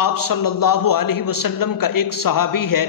آپ صلی اللہ علیہ وسلم کا ایک صحابی ہے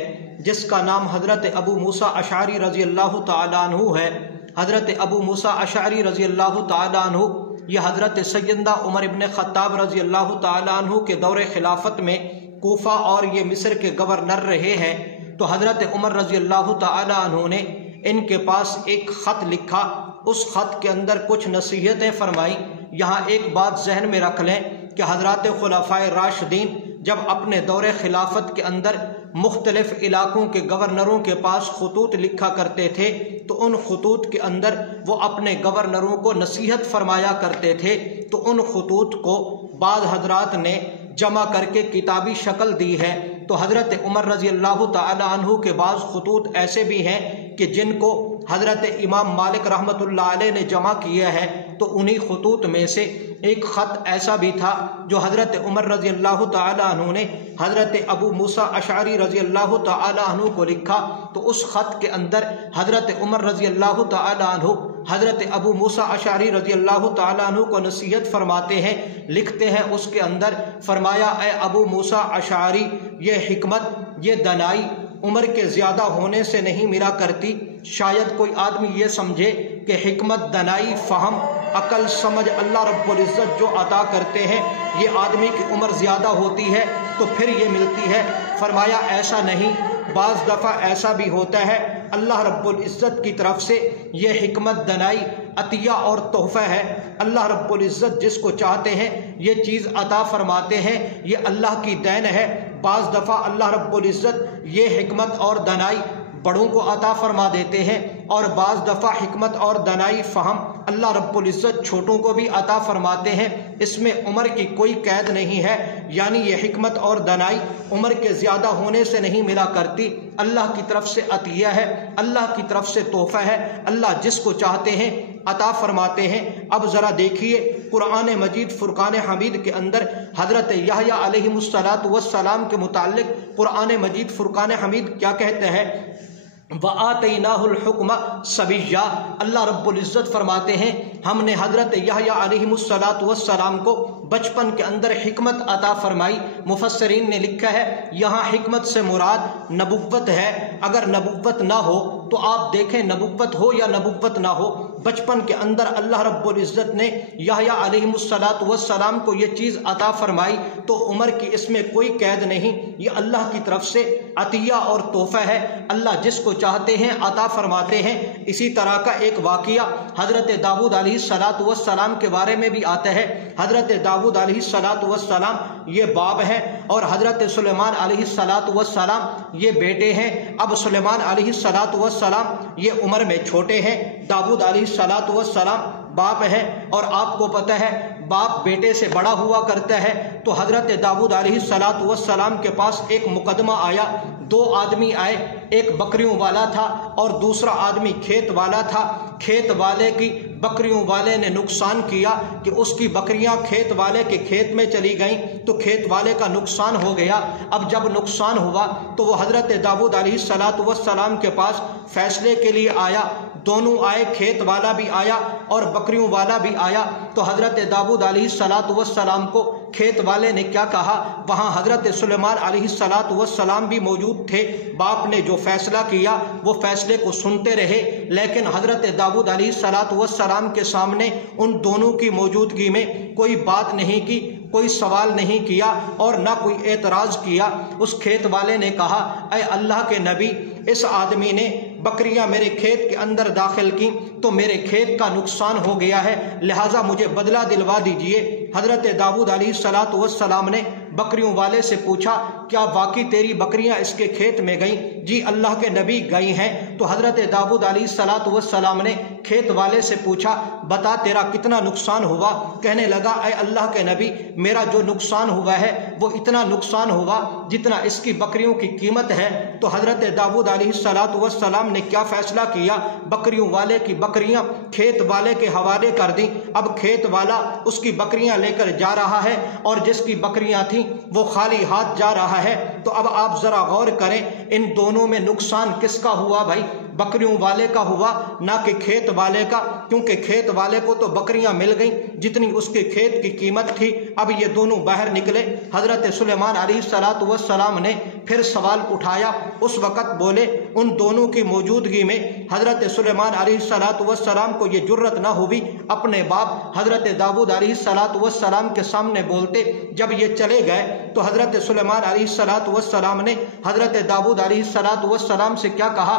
جس کا نام حضرت ابو موسیٰ اشعری رضی اللہ تعالیٰ عنہ ہے۔ حضرت ابو موسیٰ اشعری رضی اللہ تعالیٰ عنہ یہ حضرت سیدنا عمر ابن خطاب رضی اللہ تعالیٰ عنہ کے دور خلافت میں کوفہ اور یہ مصر کے گورنر رہے ہیں۔ تو حضرت عمر رضی اللہ تعالیٰ عنہ نے ان کے پاس ایک خط لکھا، اس خط کے اندر کچھ نصیحتیں فرمائیں۔ یہاں ایک بات ذہن میں رکھ لیں کہ حضرات خلفائے راشدین جب اپنے دور خلافت کے اندر مختلف علاقوں کے گورنروں کے پاس خطوط لکھا کرتے تھے تو ان خطوط کے اندر وہ اپنے گورنروں کو نصیحت فرمایا کرتے تھے، تو ان خطوط کو بعض حضرات نے جمع کر کے کتابی شکل دی ہے۔ تو حضرت عمر رضی اللہ تعالی عنہ کے بعض خطوط ایسے بھی ہیں کہ جن کو حضرت امام مالک رحمۃ اللہ علیہ نے جمع کیا ہے، تو انہی خطوط میں سے ایک خط ایسا بھی تھا جو حضرت عمر رضی اللہ تعالی عنہ نے حضرت ابو موسیٰ اشعری رضی اللہ تعالی عنہ کو لکھا۔ تو اس خط کے اندر حضرت عمر رضی اللہ تعالی عنہ حضرت ابو موسیٰ اشعری رضی اللہ تعالی عنہ کو نصیحت فرماتے ہیں، لکھتے ہیں اس کے اندر، فرمایا اے ابو موسیٰ اشعری، یہ حکمت، یہ دنائی عمر کے زیادہ ہونے سے نہیں ملا کرتی۔ شاید کوئی آدمی یہ سمجھے کہ حکمت، دنائی، فہم، عقل، سمجھ اللہ رب العزت جو عطا کرتے ہیں یہ آدمی کی عمر زیادہ ہوتی ہے تو پھر یہ ملتی ہے۔ فرمایا ایسا نہیں، بعض دفعہ ایسا بھی ہوتا ہے اللہ رب العزت کی طرف سے یہ حکمت، دنائی عطیہ اور تحفہ ہے۔ اللہ رب العزت جس کو چاہتے ہیں یہ چیز عطا فرماتے ہیں، یہ اللہ کی دین ہے۔ بعض دفعہ اللہ رب العزت یہ حکمت اور دنائی بڑوں کو عطا فرما دیتے ہیں، اور بعض دفعہ حکمت اور دنائی، فہم اللہ رب العزت چھوٹوں کو بھی عطا فرماتے ہیں۔ اس میں عمر کی کوئی قید نہیں ہے، یعنی یہ حکمت اور دنائی عمر کے زیادہ ہونے سے نہیں ملا کرتی، اللہ کی طرف سے عطیہ ہے، اللہ کی طرف سے تحفہ ہے، اللہ جس کو چاہتے ہیں عطا فرماتے ہیں۔ اب ذرا دیکھیے قرآن مجید فرقان حمید کے اندر حضرت یحییٰ علیہ السلام کے متعلق قرآن مجید فرقان حمید کیا کہتے ہیں؟ وَآتَيْنَاهُ الْحُكْمَ صَبِيًّا، اللہ رب العزت فرماتے ہیں ہم نے حضرت یحییٰ علیہ السلام کو بچپن کے اندر حکمت عطا فرمائی۔ مفسرین نے لکھا ہے یہاں حکمت سے مراد نبوت ہے۔ اگر نبوت نہ ہو تو آپ دیکھیں نبوت ہو یا نبوت نہ ہو، بچپن کے اندر اللہ رب العزت نے یحییٰ علیہ السلام کو یہ چیز عطا فرمائی، تو عمر کی اس میں کوئی قید نہیں، یہ اللہ کی طرف سے عطیہ اور تحفہ ہے، اللہ جس کو چاہتے ہیں عطا فرماتے ہیں۔ اسی طرح کا ایک واقعہ حضرت داؤد علیہ السلام کے بارے میں بھی آتا ہے۔ حضرت داؤد علیہ السلام یہ باپ ہے اور حضرت سلیمان علیہ السلام یہ بیٹے ہیں۔ اب سلیمان علیہ السلام یہ عمر میں چھوٹے ہیں، داؤد علیہ السلام باپ ہے، اور آپ کو پتہ ہے باپ بیٹے سے بڑا ہوا کرتا ہے۔ تو حضرت داؤد علیہ السلام کے پاس ایک مقدمہ آیا، دو آدمی آئے، ایک بکریوں والا تھا اور دوسرا آدمی کھیت والا تھا۔ کھیت والے کی بکریوں والے نے نقصان کیا کہ اس کی بکریاں کھیت والے کے کھیت میں چلی گئیں، تو کھیت والے کا نقصان ہو گیا۔ اب جب نقصان ہوا تو وہ حضرت داؤد علیہ السلام کے پاس فیصلے کے لیے آیا، دونوں آئے، کھیت والا بھی آیا اور بکریوں والا بھی آیا۔ تو حضرت داؤد علیہ السلام کو کھیت والے نے کیا کہا؟ وہاں حضرت سلیمان علیہ السلام بھی موجود تھے۔ باپ نے جو فیصلہ کیا وہ فیصلے کو سنتے رہے، لیکن حضرت داؤد علیہ السلام کے سامنے ان دونوں کی موجودگی میں کوئی بات نہیں کی، کوئی سوال نہیں کیا اور نہ کوئی اعتراض کیا۔ اس کھیت والے نے کہا اے اللہ کے نبی، اس آدمی نے بکریاں میرے کھیت کے اندر داخل کی تو میرے کھیت کا نقصان ہو گیا ہے، لہٰذا مجھے بدلہ دلوا دیجئے۔ حضرت داؤد علیہ السلام نے بکریوں والے سے پوچھا کیا واقعی تیری بکریاں اس کے کھیت میں گئیں؟ جی اللہ کے نبی گئی ہیں۔ تو حضرت داؤد علیہ السلام نے کھیت والے سے پوچھا بتا تیرا کتنا نقصان ہوا؟ کہنے لگا اے اللہ کے نبی، میرا جو نقصان ہوا ہے وہ اتنا نقصان ہوا جتنا اس کی بکریوں کی قیمت ہے۔ تو حضرت داؤد علیہ السلام نے کیا فیصلہ کیا؟ بکریوں والے کی بکریاں کھیت والے کے حوالے کر دیں۔ اب کھیت والا اس کی بکریاں لے کر جا رہا ہے اور جس کی بکریاں تھیں وہ خالی ہاتھ جا رہا ہے۔ تو اب آپ ذرا غور کریں ان دونوں میں نقصان کس کا ہوا بھائی؟ बकरियों वाले का हुआ ना कि खेत वाले का, क्योंकि खेत वाले को तो बकरियां मिल गईं जितनी उसके खेत की कीमत थी। अब ये दोनों बाहर निकले। हजरत सुलेमान अलैहिस्सलातु वस्सलाम ने फिर सवाल उठाया। उस वक़्त बोले, उन दोनों की मौजूदगी में हजरत सुलेमान अलैहिस्सलातु वस्सलाम को ये जुर्रत ना हुई अपने बाप हजरत दाऊद अलैहिस्सलातु वस्सलाम के सामने बोलते। जब ये चले गए तो हजरत सुलेमान अलैहिस्सलातु वस्सलाम ने हजरत दाऊद अलैहिस्सलातु वस्सलाम से क्या कहा,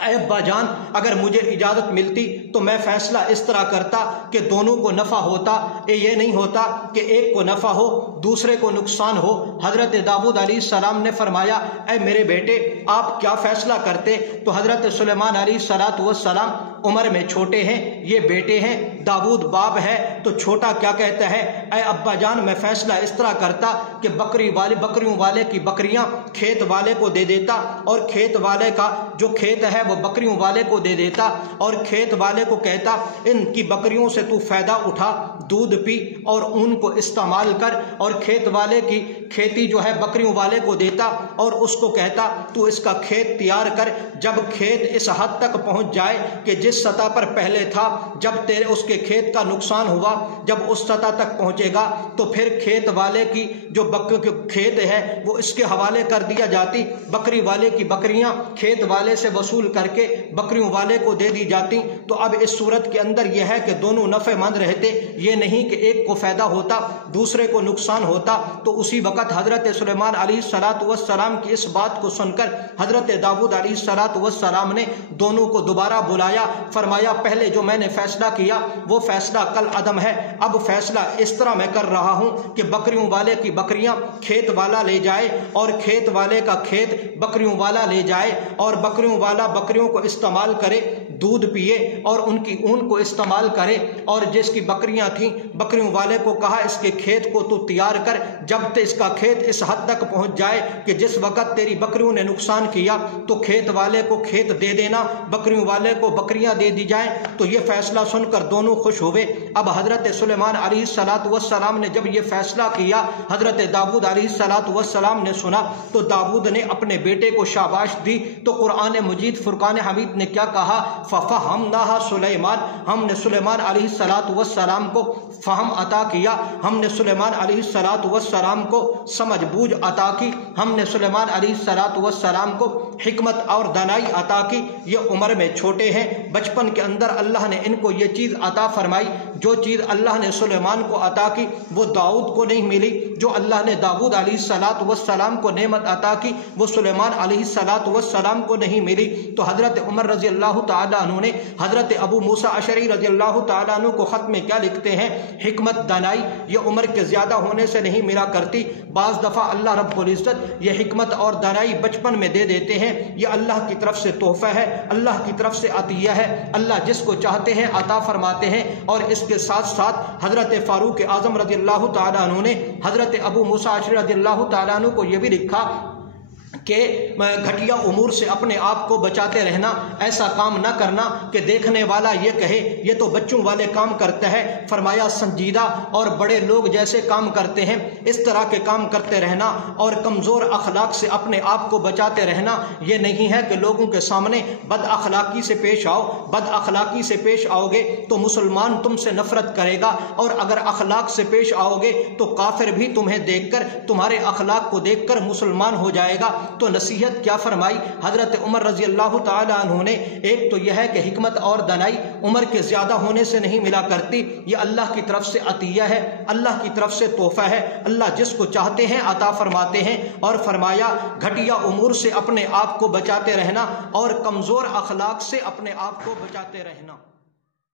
ऐ अब्बा जान, अगर मुझे इजाज़त मिलती तो मैं फ़ैसला इस तरह करता कि दोनों को नफ़ा होता, ये नहीं होता कि एक को नफ़ा हो दूसरे को नुकसान हो। हज़रत दाऊद अलैहिस्सलाम ने फरमाया, ऐ मेरे बेटे, आप क्या फ़ैसला करते? तो हज़रत सुलेमान अलैहिस्सलातु वस्सलाम उम्र में छोटे हैं, ये बेटे हैं, दाऊद बाप है, तो छोटा क्या कहता है, ऐ अब्बा जान, मैं फ़ैसला इस तरह करता कि बकरियों वाले की बकरियां खेत वाले को दे देता और खेत वाले का जो खेत है वो बकरियों वाले को दे देता और खेत वाले को कहता, इनकी बकरियों से तू फ़ायदा उठा, दूध पी और ऊन को इस्तेमाल कर, और खेत वाले की खेती जो है बकरियों वाले को देता और उसको कहता, तू इसका खेत तैयार कर। जब खेत इस हद तक पहुंच जाए कि जिस सतह पर पहले था, जब तेरे उसके खेत का नुकसान हुआ, जब उस सतह तक पहुंचेगा तो फिर खेत वाले की जो खेत है वो इसके हवाले कर दिया जाती, बकरी वाले की बकरियां खेत वाले से वसूल करके बकरियों वाले को दे दी जाती। तो अब इस सूरत के अंदर यह है कि दोनों नफ़ेमंद रहते, ये नहीं कि एक को फ़ायदा होता दूसरे को नुकसान होता। तो उसी वक़्त हज़रत सुलेमान अलैहिस्सलातु वस्सलाम की इस बात को सुनकर हज़रत दाऊद अलैहिस्सलातु वस्सलाम ने दोनों को दोबारा बुलाया। फरमाया, पहले जो मैंने फ़ैसला किया वो फ़ैसला कल अदम है, अब फ़ैसला इस तरह मैं कर रहा हूँ कि बकरियों वाले की बकरियाँ खेत वाला ले जाए और खेत वाले का खेत बकरियों वाला ले जाए और बकरियों वाला बकरियों को इस्तेमाल करे, दूध पिए और उनकी ऊन को इस्तेमाल करे। और जिसकी बकरियां थीं बकरियों वाले को कहा, इसके खेत को तू तैयार कर, जब तक इसका खेत इस हद तक पहुंच जाए कि जिस वक़्त तेरी बकरियों ने नुकसान किया तो खेत वाले को खेत दे देना, बकरियों वाले को बकरियां दे दी जाए। तो ये फैसला सुनकर दोनों खुश हुए। अब हजरत सुलेमान अलैहिस्सलातु वस्सलाम ने जब ये फैसला किया, हजरत दाऊद अलैहिस्सलातु वस्सलाम ने सुना तो दाऊद ने अपने बेटे को शाबाश दी। तो कुरान मजीद फुरकान हमीद ने क्या कहा, फ़फ़हमनाहा सुलेमान, हमने सुलेमान अलैहिस्सलातु वस्सलाम को फ़हम अता किया, हमने सुलेमान अलैहिस्सलातु वस्सलाम को समझ बूझ अता की, हमने सुलेमान अलैहिस्सलातु वस्सलाम को हिकमत और दानाई अता की। ये उम्र में छोटे हैं, बचपन के अंदर अल्लाह ने इनको ये चीज़ अता फरमाई। जो चीज़ अल्लाह ने सुलेमान को अता की वो दाऊद को नहीं मिली, जो अल्लाह ने दाऊद अलैहिस्सलातु वस्सलाम को नेमत अता की वो सुलेमान अलैहिस्सलातु वस्सलाम को नहीं मिली। तो हज़रत उमर रज़ी अल्लाह तआला अन्हु ने हज़रत अबू मूसा अशअरी रज़ी अल्लाह तआला अन्हु को ख़त में क्या लिखते हैं, हिकमत दानाई ये उम्र के ज़्यादा होने से नहीं मिला करती। बाज़ दफ़ा अल्लाह रब्बुल इज़्ज़त ये हिकमत और दानाई बचपन में दे देते हैं। ये अल्लाह की तरफ से तोहफ़ा है, अल्लाह की तरफ से अतिया है। अल्लाह जिसको चाहते हैं अता फरमाते हैं। और इसके साथ साथ हज़रत फ़ारूक आज़म रज़ी अल्लाह तआला अन्हु ने हज़रत अबू मूसा अशअरी रज़ी अल्लाह तआला अन्हु को ये भी लिखा कि घटिया उमूर से अपने आप को बचाते रहना, ऐसा काम ना करना कि देखने वाला ये कहे ये तो बच्चों वाले काम करते हैं। फरमाया, संजीदा और बड़े लोग जैसे काम करते हैं इस तरह के काम करते रहना और कमज़ोर अखलाक से अपने आप को बचाते रहना। ये नहीं है कि लोगों के सामने बद अखलाकी से पेश आओ, बद अखलाकी से पेश आओगे तो मुसलमान तुमसे नफरत करेगा, और अगर अखलाक से पेश आओगे तो काफिर भी तुम्हें देखकर, तुम्हारे अखलाक को देखकर मुसलमान हो जाएगा। तो नसीहत क्या फरमाई हजरत उमर रजी अल्लाह तआला अन्हु ने, एक तो यह है कि हिकमत और दानाई उम्र के ज्यादा होने से नहीं मिला करती, ये अल्लाह की तरफ से अतिया है, अल्लाह की तरफ से तोहफा है। अल्लाह जिसको चाहते हैं अता फरमाते हैं। और फरमाया, घटिया उमूर से अपने आप को बचाते रहना और कमजोर अखलाक से अपने आप को बचाते रहना।